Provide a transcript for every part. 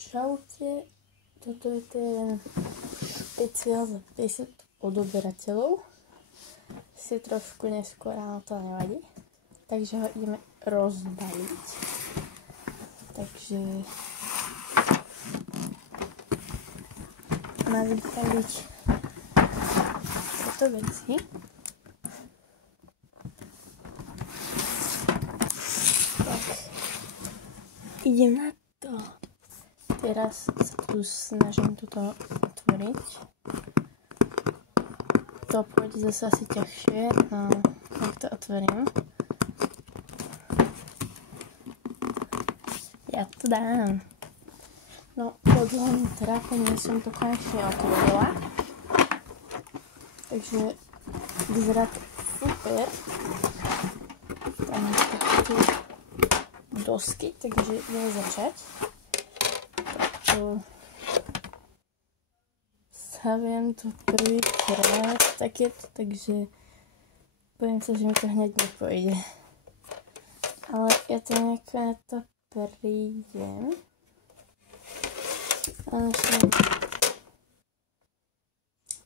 Čaute, toto je ten špeciál za 50 odoberateľov. Si trošku neskôr, ale to nevadí. Takže ho ideme rozbaliť. Takže máme vybaviť tieto veci. Tak, idem na to. Teraz sa tu snažím toto otvoriť. To pôjde zase asi ťažšie, no tak to otvorím. Ja to dám. No, po dlhom trápení som to konečne otvorila. Takže vyzerá to super. Tam sú dosky, takže ideme začať. Stavím to prvýkrát takéto, takže bojím sa, že mi to hneď nepôjde. Ale ja to nejako na to prídem.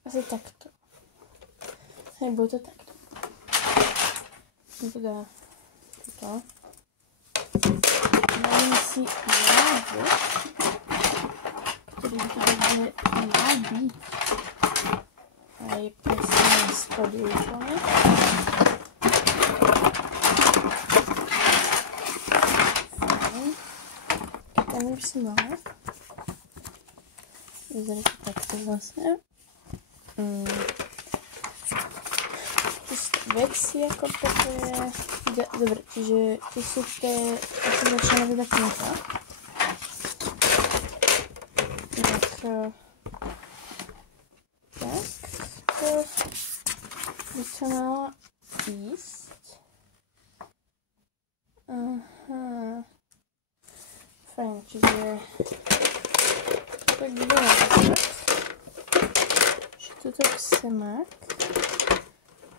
Asi takto. Hej, bude to takto. Teda toto. Dajme si váhu, ktorý to bude nabiť. A je presne spodu úplne. Fajn. Tam už si máme. Vyzerá to takto vlastne. Veci ako také. Dobre, čiže tu sú tie, ako začína vydať týmto. Tak to by to malo ísť. Aha. Fajn, čiže tak bude napríklad. Že tuto ksemák.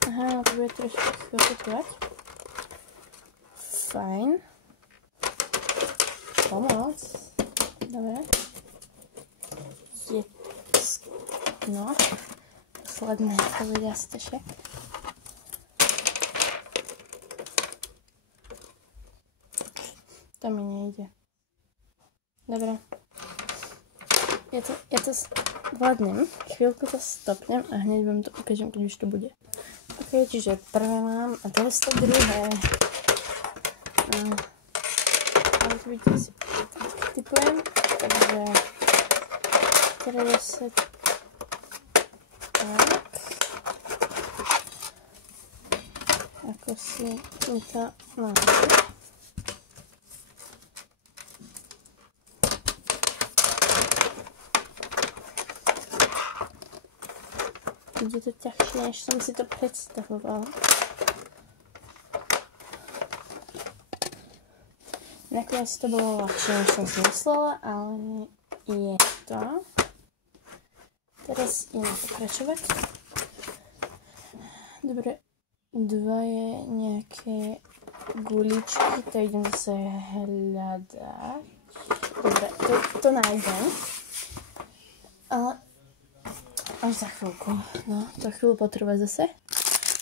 Aha, to bude trošku schopotrovať. Fajn. Pomoc. Dobre. No. Posledné povediaste však. To mi nejde. Dobre. Ja to zvládnem. Chvíľku to stopnem a hneď vám to ukážem, keď už to bude. Ok, čiže prvé mám a teraz to druhé. Ale to vidíte si tak typujem, takže teraz sa tak ako si to mám. Bude to ťažšie, než som si to predstavovala. Nakoniec to bolo ľahšie, než som si myslela, ale je to. Teraz idem pokračovať. Dobre, dva je nejaké guličky, to idem zase hľadať. Dobre, to nájdem. Ale až za chvíľku. No, to chvíľu potreba zase.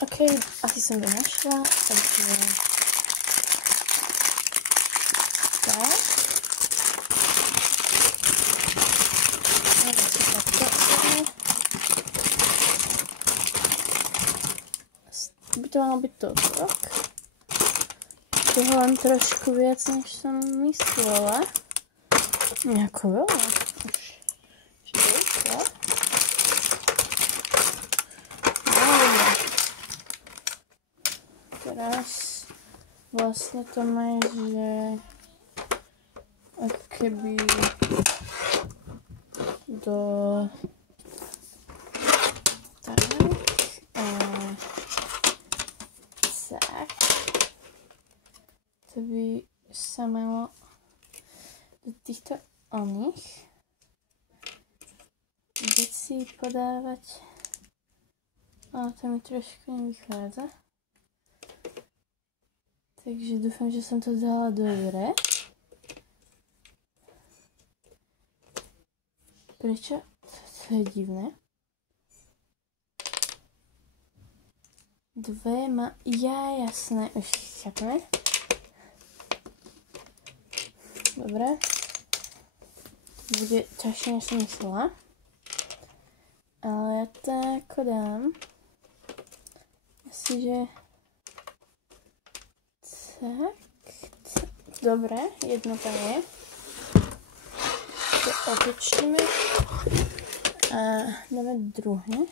Ok, asi som to našla, takže tak. By to malo byť toto. Toho len trošku viac, než som myslela. Nejako veľa. Teraz vlastne to má, že ako keby do tak to by sa malo do týchto oných vecí podávať, ale to mi trošku nevychádza. Takže dúfam, že som to dala dobre. Prečo? To je divné. 2 má... Ja, jasné, už chápeme. Dobre. Bude ťažšie, než som myslela. Ale ja tak dám. Asi, že... Tak. Dobre, jedno tam je. To otočíme. A dáme druhé.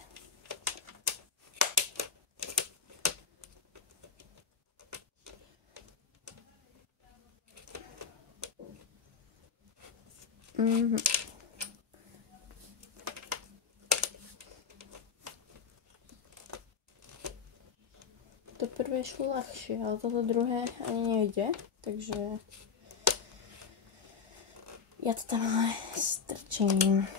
To prvé šlo ľahšie, ale toto druhé ani nejde, takže ja to tam ale strčím.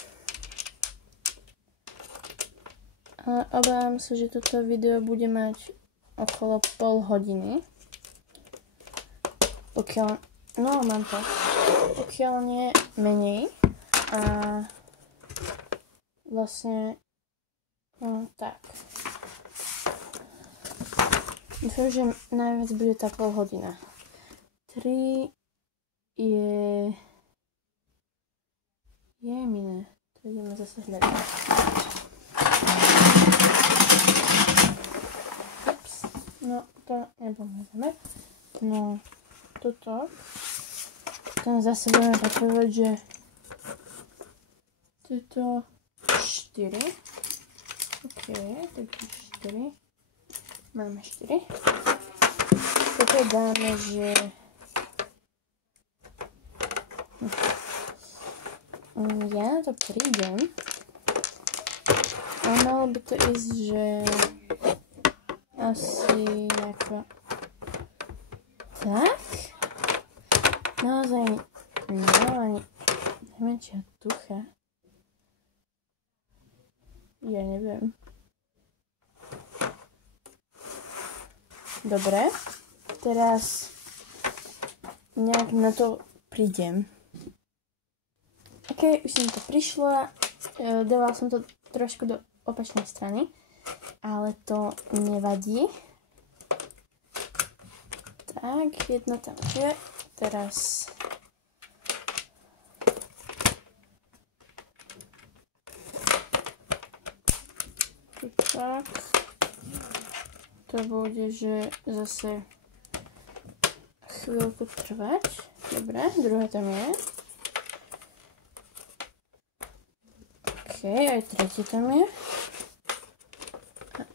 Ale obávam sa, že toto video bude mať okolo pol hodiny. Pokiaľ... No, mám to. Pokiaľ nie menej. A vlastne... No, tak. Dúfam, že najviac bude tá pol hodina. 3 je... Jemine. To ideme zase hľadať. Ups. No, to nepomôžeme. No, toto. Tam zase budeme potrebovať, že... Toto 4. OK, takže 4. Máme 4. Toto dáme, že... Ja na to prídem. A malo by to ísť, že... Asi ako... Tak? Naozaj... No, ani... Nemenšia tucha. Ja neviem. Dobre. Teraz... nejak na to prídem. OK, už som to prišla. Dala som to trošku do opačnej strany. Ale to nevadí. Tak, jedno tam je. Teraz... Tak. To bude, že zase chvíľku trvať. Dobre, druhé tam je. OK, aj tretie tam je.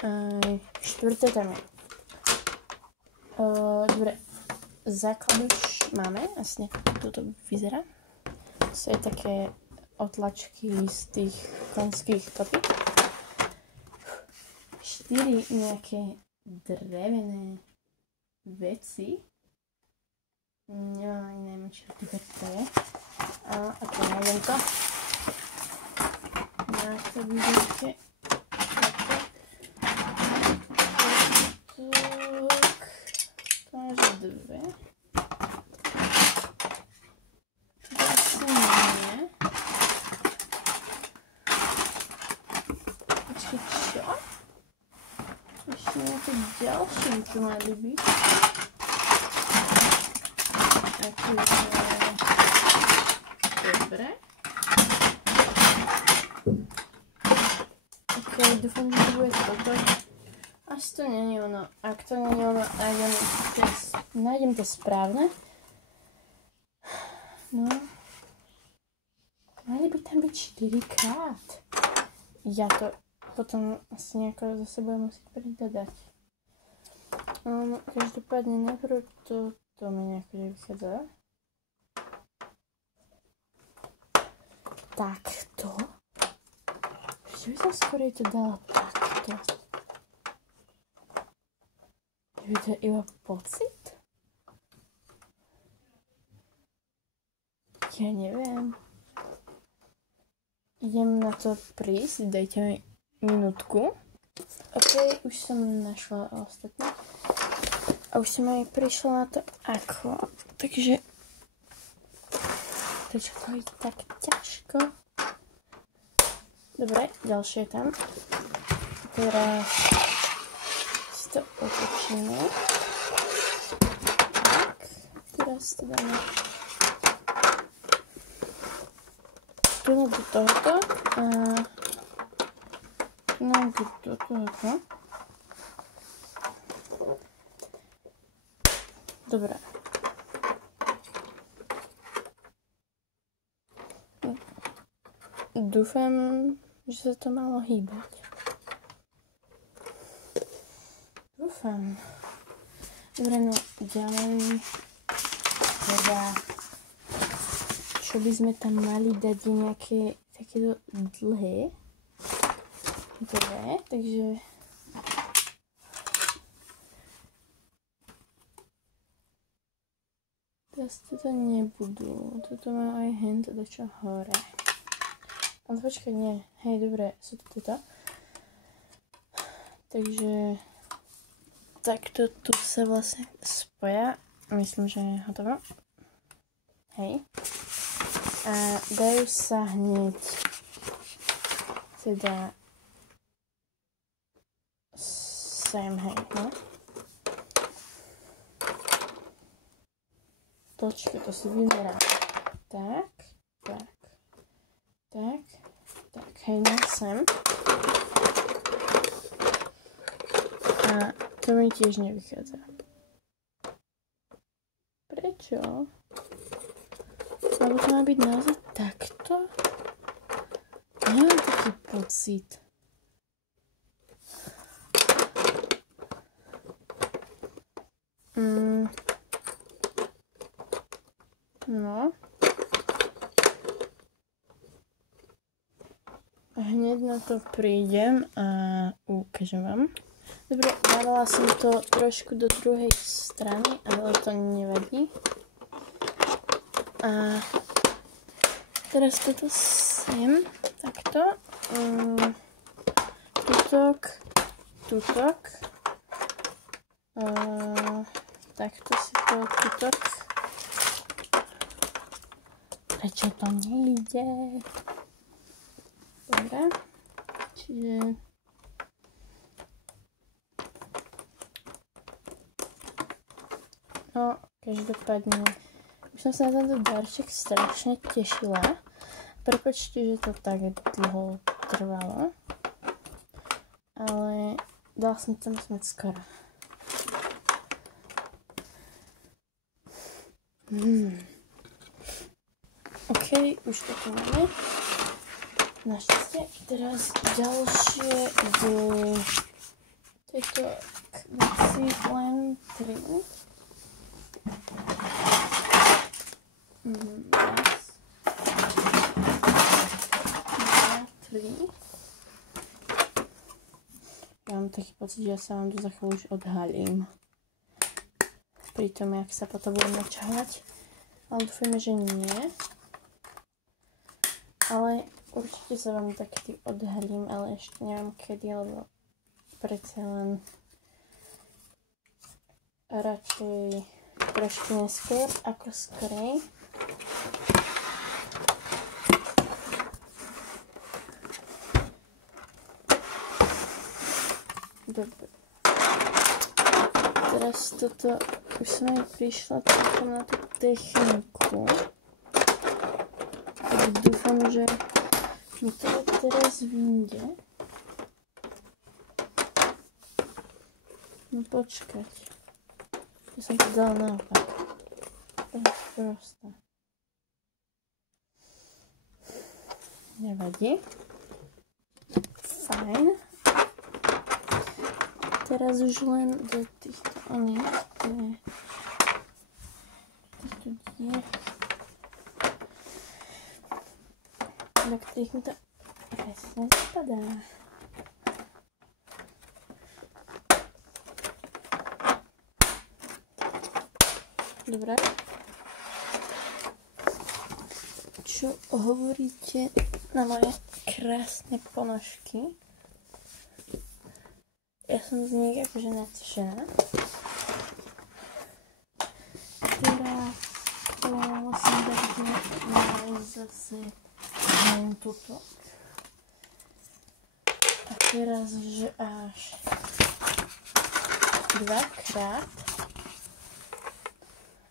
Aj štvrté tam je. Dobre, základ už máme. Vlastne toto vyzerá. Sú aj také otlačky z tých konských kopí. 4 nejaké drevené veci. Nemám ani najmenšie tucha, čo to je. A ako nájdem to. Máš to vidíte. Tak. To máš 2. To asi nie. Počkej, čo? Ešte nejaké ďalšie by tu mali byť. Dobre. Ok, dúfam, že to bude toto. Asi to nie je ono. Ak to nie je ono, nájdem to správne. No. Mali by tam byť 4-krát. Ja to potom asi nejako zase budem musieť pridodať. Každopádne najprv to mi nejako nevychádza. Takto. Ešte by som skorej to dala takto. Je to iba pocit? Ja neviem. Idem na to prísť, dajte mi minútku. OK, už som našla ostatné. A už som aj prišla na to ako. Takže... Prečo to je tak ťažko? Dobre, ďalšie je tam. Teraz si to otočíme. Tak, teraz to dáme tu do tohoto a tu do tohoto. Dobre. Dúfam, že sa to malo hýbať. Dúfam. Dobre, no ďalej teda čo by sme tam mali dať je nejaké takéto dlhé. Dobre, takže teraz toto nebudú. Toto má aj hento do čo hore. Ale počkaj, nie. Hej, dobre, sú to toto. Takže takto tu sa vlastne spoja. Myslím, že je hotovo. Hej. A dajú sa hneď teda sem, hej, no. Počkej, to si vymerám. Tak, tak. Tak, tak, hej, no sem. A to mi tiež nevychádza. Prečo? Lebo to má byť naozaj takto? Nemám taký pocit. No. Hneď na to prídem a ukážem vám. Dobre, dávala som to trošku do druhej strany, ale to nevadí. A teraz toto sem, takto. Tutok. Takto si to tutok. Prečo to nejde? Dobre, čiže no, každopádne už som sa na tento darček strašne tešila. Prepáčte, že to tak dlho trvalo, ale dala som to musieť skoro. OK, už to tu máme. Našťastie. Teraz ďalšie v tejto veci len 3. Raz, 2, 3. Ja mám taký pocit, že ja sa vám tu za chvíľu už odhalím. Pri tom, jak sa potom budem načahať. Ale dúfajme, že nie. Ale určite sa vám taký odhalím, ale ešte neviem kedy, lebo predsa len radšej trošku neskôr ako skorej. Dobre. Teraz toto, už som aj prišla celkom na tú techniku. Tak dúfam, že mi to teraz vyjde. No počkať. Ja som to dala naopak. Proste. Nevadí. Fajn. Teraz už len do týchto týchto dier. Do ktorých mi to presne spadá. Dobre. Čo hovoríte na moje krásne ponožky? Ja som z nich akože natešená. Teraz to musím dať nájsť zase len tuto. teraz, že až dvakrát.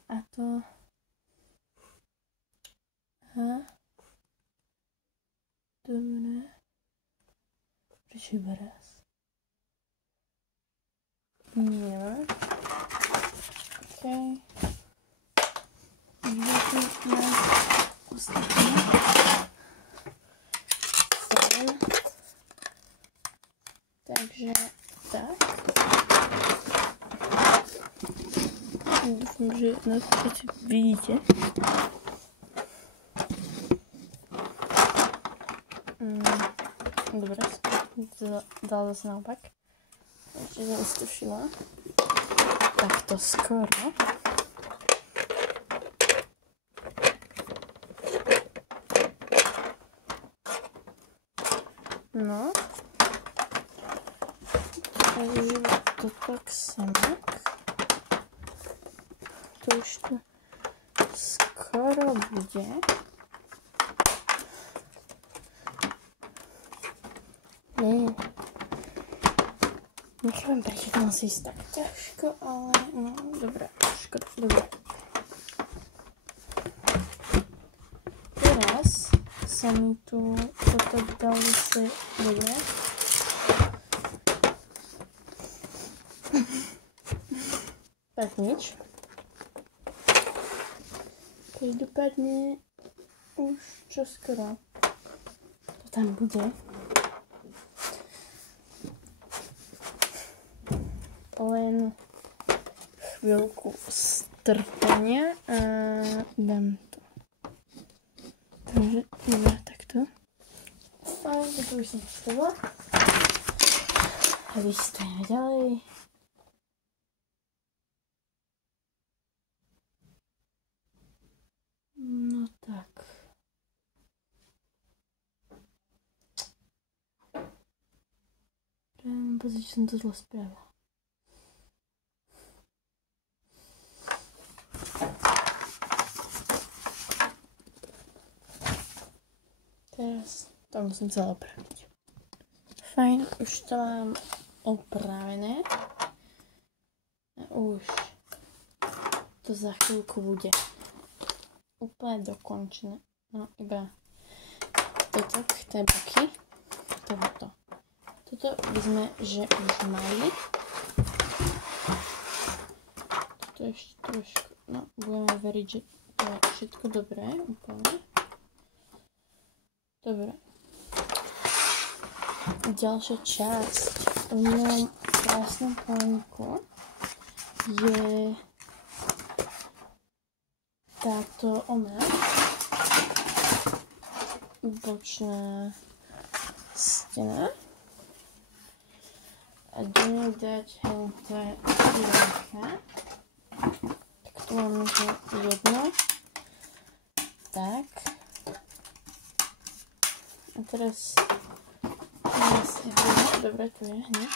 A to... Dobre. Prečo iba raz? Nie. Okej. Tu na ostatné. Takže tak. Dúfam, že na to vidíte. Dobre, dala zase naopak. Takže som stušila. Takto skoro. No. Takže toto k semak. To už tu skoro bude. Nie. Nechápem, prečo to musí ísť tak ťažko, ale no, dobré, škoda, dobré. Teraz sa mi tu toto dal zase dobre. Tak nič. Každopádne už čoskoro to tam bude. Len chvíľku strpenia a dám to. Takže, dobre, takto. Fajn, to už som postavila. A vystojíme ďalej. No tak. Mám pocit, že som to zle spravila. Teraz to musím celé opraviť. Fajn, už to mám opravené. A už to za chvíľku bude úplne dokončené. No iba toto k tej boky. Tohoto. Toto by sme, že už mali. Toto ešte trošku, no budeme veriť, že to je všetko dobré, úplne. Dobre. Ďalšia časť v mojom krásnom plániku je táto bočná stena. A do nej dať henté jajka. Tak tu máme jedno. Tak. A teraz dobre, tu je hneď.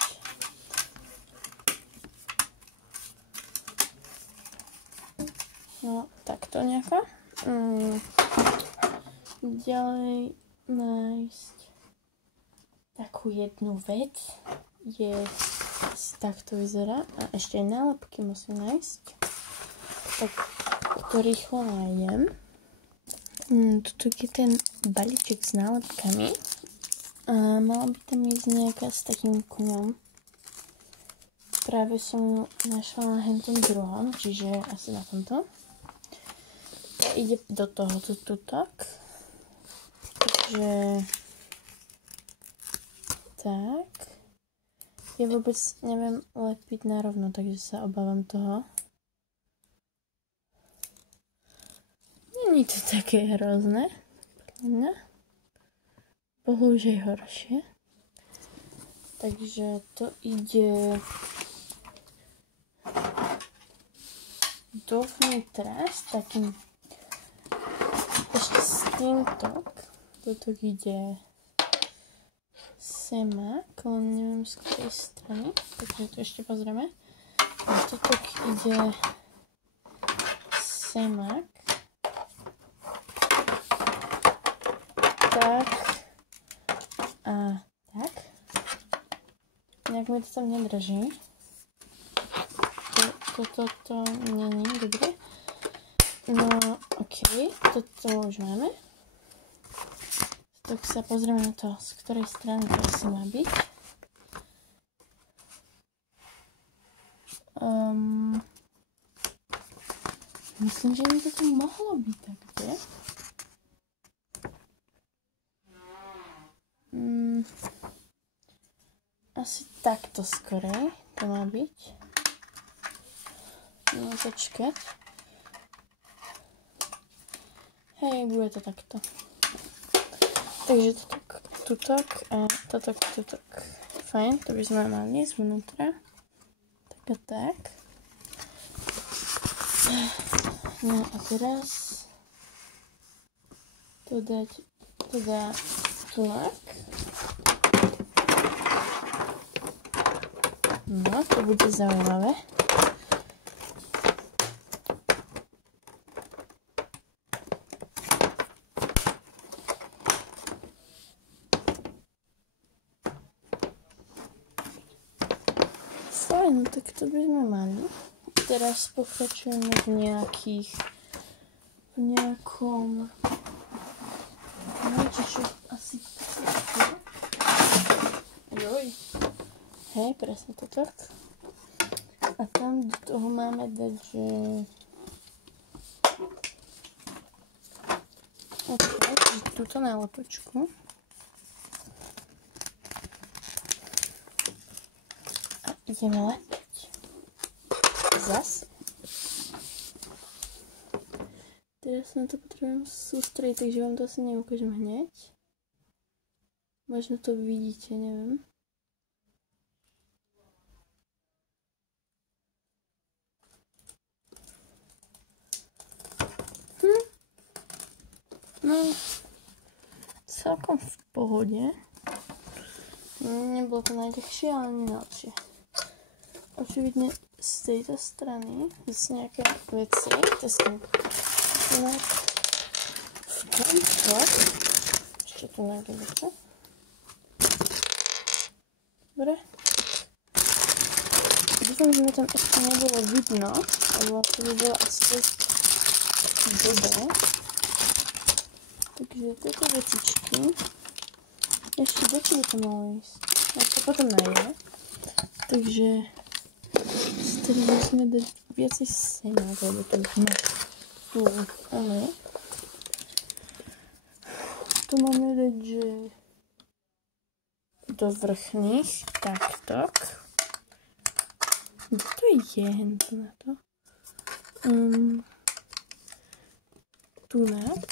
No, takto nejako. Ďalej nájsť takú jednu vec. Takto vyzerá. A ešte aj nálepky musím nájsť. Tak to rýchlo nájdem. Tuto je ten balíček s nálepkami. A mala by tam ísť nejaká s takým koňom. Práve som ju našla na hentom druhom, čiže asi na tomto. Ide do tohoto tutok. Takže... Tak. Ja vôbec neviem lepiť narovno, takže sa obávam toho. Není to také hrozné. No. Bolo už aj horšie. Takže to ide dovnútra s takým ešte s týmto. Toto ide semak, len neviem z ktorej strany. Takže to ešte pozrieme. A toto ide semak. Tak. A tak. nejak mi to tam nedrží. To není dobré. No, ok, toto už máme. Tak sa pozrieme na to, z ktorej strany to asi má byť. Myslím, že by to tam mohlo byť takto. Asi takto skorej to má byť. No, počkať. Hej, bude to takto. Takže to tak a to tak. Fajn, to by sme mali zvnútra. Tak a tak. No a teraz to dá tunak. No, to bude zaujímavé. Fajn, tak to by sme mali. Teraz pokračujeme v nejakom niečo, čo asi joj. Hej, presne to tak. A tam do toho máme dať, že ok, takže túto nálepečku. A ideme lepiť. Zas. Teraz sa na to potrebujem sústrediť, takže vám to asi neukážem hneď. Možno to vidíte, neviem. No, celkom v pohode. Nebolo to najľahšie, ale neľahšie. Očividne z tejto strany zase nejaké veci testujem. Inak v tomto ešte tu nájdeme to. Dobre. Dúfam, že mi tam ešte nebolo vidno, lebo to by bolo asi dosť blbé. Takže tieto vecičky. Ešte do čo by to malo ísť? Ja to potom nájdeme. Takže stali musíme dať viacej sena, lebo to už má tu, ale tu máme dať, že do vrchných taktok. Kde to je hento na to? Tunak.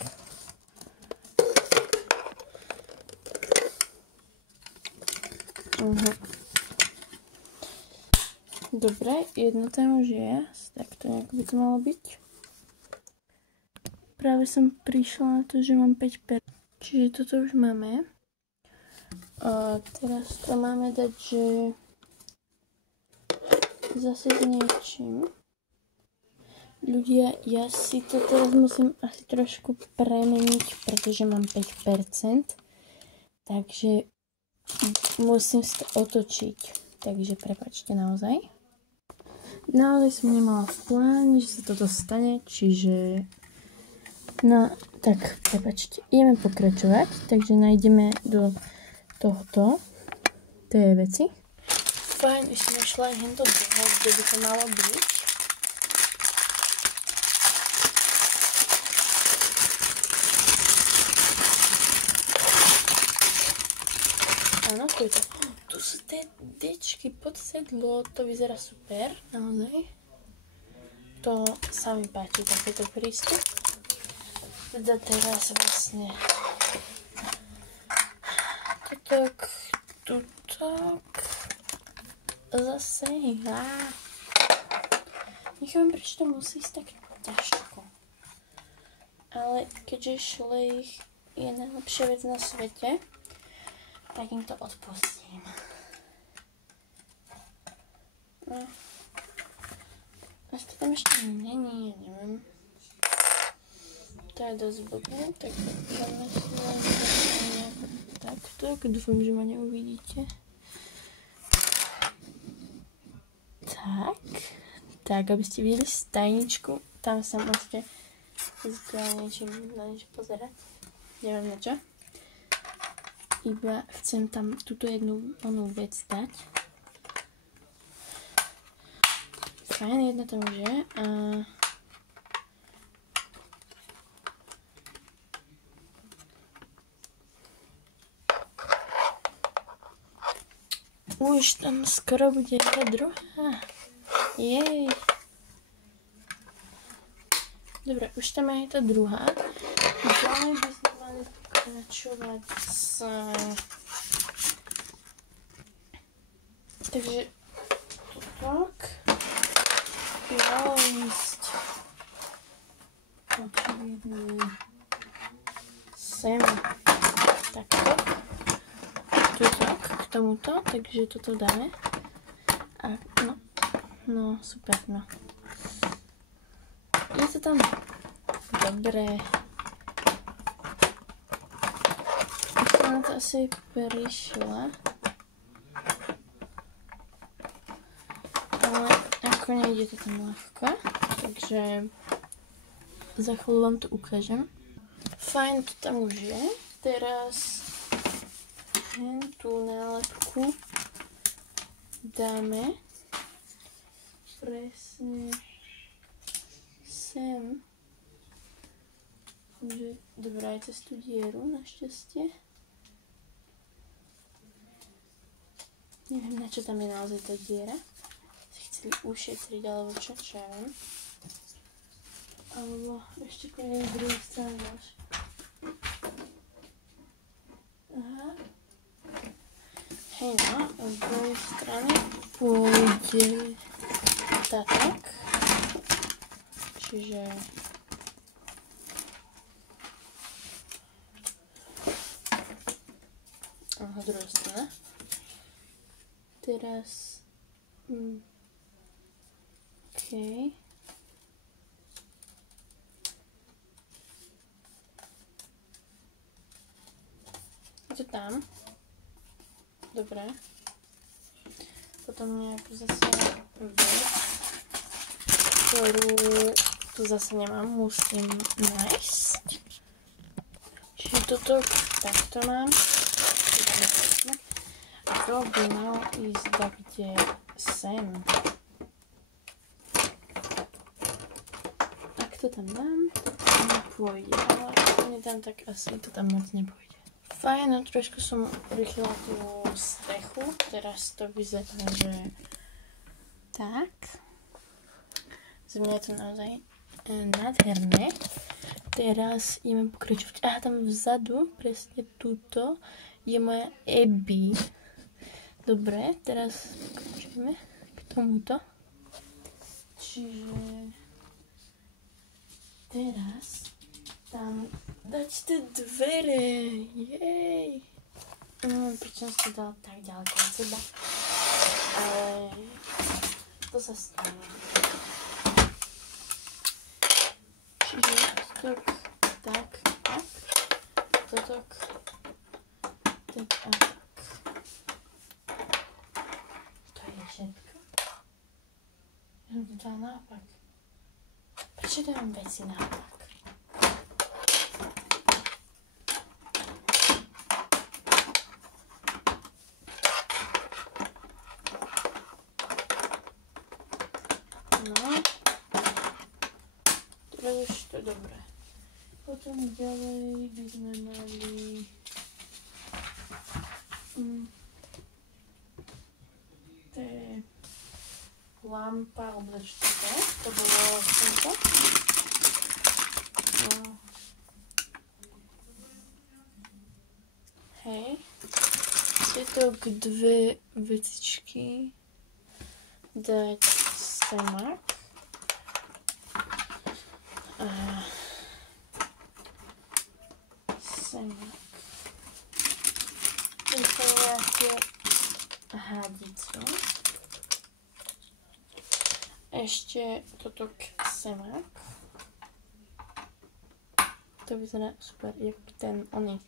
Dobre, jedno tam už je, tak to nejak by to malo byť. Práve som prišla na to, že mám 5%. Čiže toto už máme. A teraz to máme dať, že zase s niečím. Ľudia, ja si to teraz musím asi trošku premeniť, pretože mám 5%. Takže musím si to otočiť. Takže prepáčte naozaj. Naozaj som nemala v pláne, že sa toto stane, čiže no, tak prepáčte. Ideme pokračovať, takže nájdeme do tohoto tie veci. Fajn, už som našla aj hento dlho, kde by to malo byť. Áno, tu je to. Tu sú tie dečky pod sedlo, to vyzerá super, naozaj. To sa mi páči, takýto prístup. Teda teraz vlastne tutok, zase, nechávam, prečo to musí ísť tak ťažko. Ale keďže šlejch je najlepšia vec na svete, tak im to odpustím. No. Až to tam ešte není, ja neviem. To je dosť blbé, tak dáme si takto, dúfam, že ma neuvidíte. Tak, aby ste videli tajničku. Tam sa môžete na niečo pozerať. Neviem na čo. Iba chcem tam túto jednu vec dať. Fajn, jedna tam už je. Už tam skoro bude tá druhá. Jej. Dobre, už tam je tá druhá. Ďalej by sme mali pokračovať s... Takže tak. By malo ísť očividne sem. Takto. Tu tak, k tomuto, takže toto dáme. A no, super, no. Je to tam dobré. Už som na to asi prišla. Ale ako nejde to tam ľahko, takže za chvíľu vám to ukážem. Fajn, to tam už je. Teraz tú nálepku dáme presne sem. Dobrá, aj cez tú dieru, našťastie. Neviem, na čo tam je naozaj tá diera. Si chceli ušetriť, alebo čo ja viem. Alebo ešte kľudne z druhej strany máš. Aha. Hej, no, z druhej strany pôjde tá tak. Čiže aha, druhá strana. Teraz okej. Je to tam. Dobre. Potom nejakú zase vec, ktorú tu zase nemám, musím nájsť. Čiže toto takto mám. A to by malo ísť kde sem. Ak to tam dám, to tam nepôjde. Ale ak to nedám, tak asi to tam moc nepôjde. Fajn, no trošku som urychlila tú strechu. Teraz to vyzerá, že tak. Za mňa je to naozaj nádherné. Teraz ideme pokračovať. Aha, tam vzadu, presne tuto, je moja Abby. Dobre, teraz pokračujeme k tomuto. Čiže teraz tam dať tie dvere. Jej. Prečo som si dala tak ďaleko od seba. Ale to sa stane. Čiže tak, tak. Toto tak a tak. To je všetko. Ja som to dala naopak. Prečo dávam veci naopak? No. Teraz už to dobré. Potom ďalej by sme mali to je lampa, alebo čo to bolo vlastne to. No. Hej. Tieto dve vecičky dať semak. Semak. Je to nejaké hadice. Ešte toto semak. To vyzerá super, jak ten oný.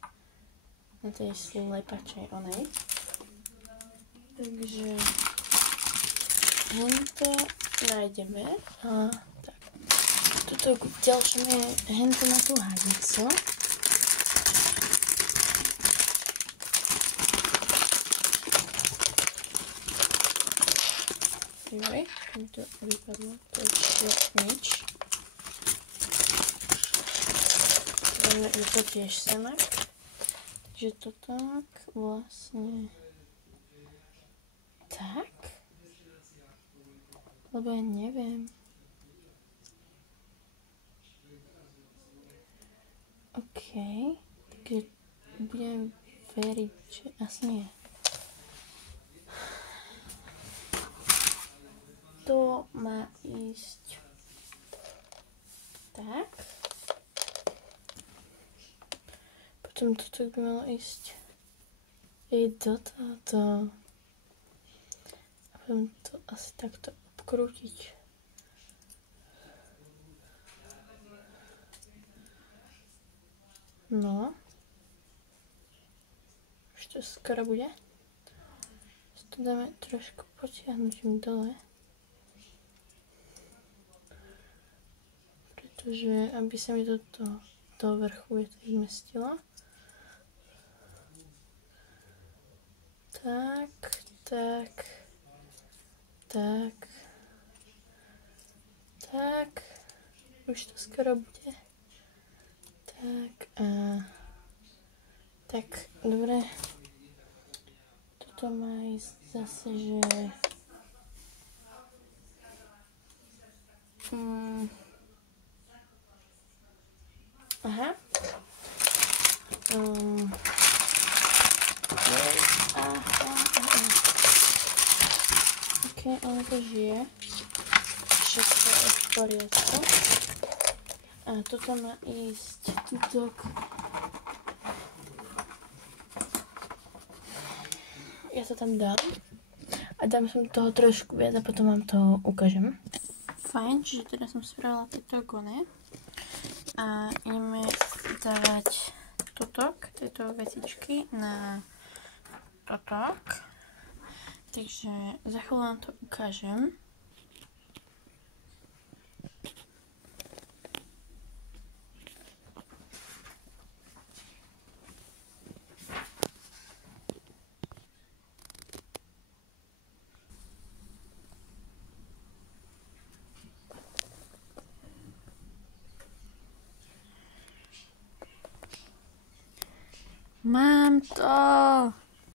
Na tej slepačej onej. Takže hento nájdeme a tak. Tuto ďalšie je hento na tú hadicu. Joj, mi to vypadlo, to je nič. Je to tiež semak. Takže to tak vlastne tak? Lebo ja neviem. OK, takže budem veriť, že asi nie. To má ísť tak. Potom toto by malo ísť do tohoto. A potom to asi takto obkrútiť. No. Už to skoro bude. To dáme trošku potiahnutím dole. Pretože aby sa mi toto do vrchu zmestilo. Tak, tak, tak, tak, už to skoro bude. Tak a tak, dobre. Toto má ísť zase, že aha. OK, ono to žije. Všetko je v poriadku. A toto má ísť tutok. Ja to tam dám. A dám som toho trošku viac a potom vám to ukážem. Fajn, čiže teraz som spravila tieto gone. A ideme dávať tutok, tieto vecičky na tutok. Takže za chvíľu vám to ukážem. Mám to!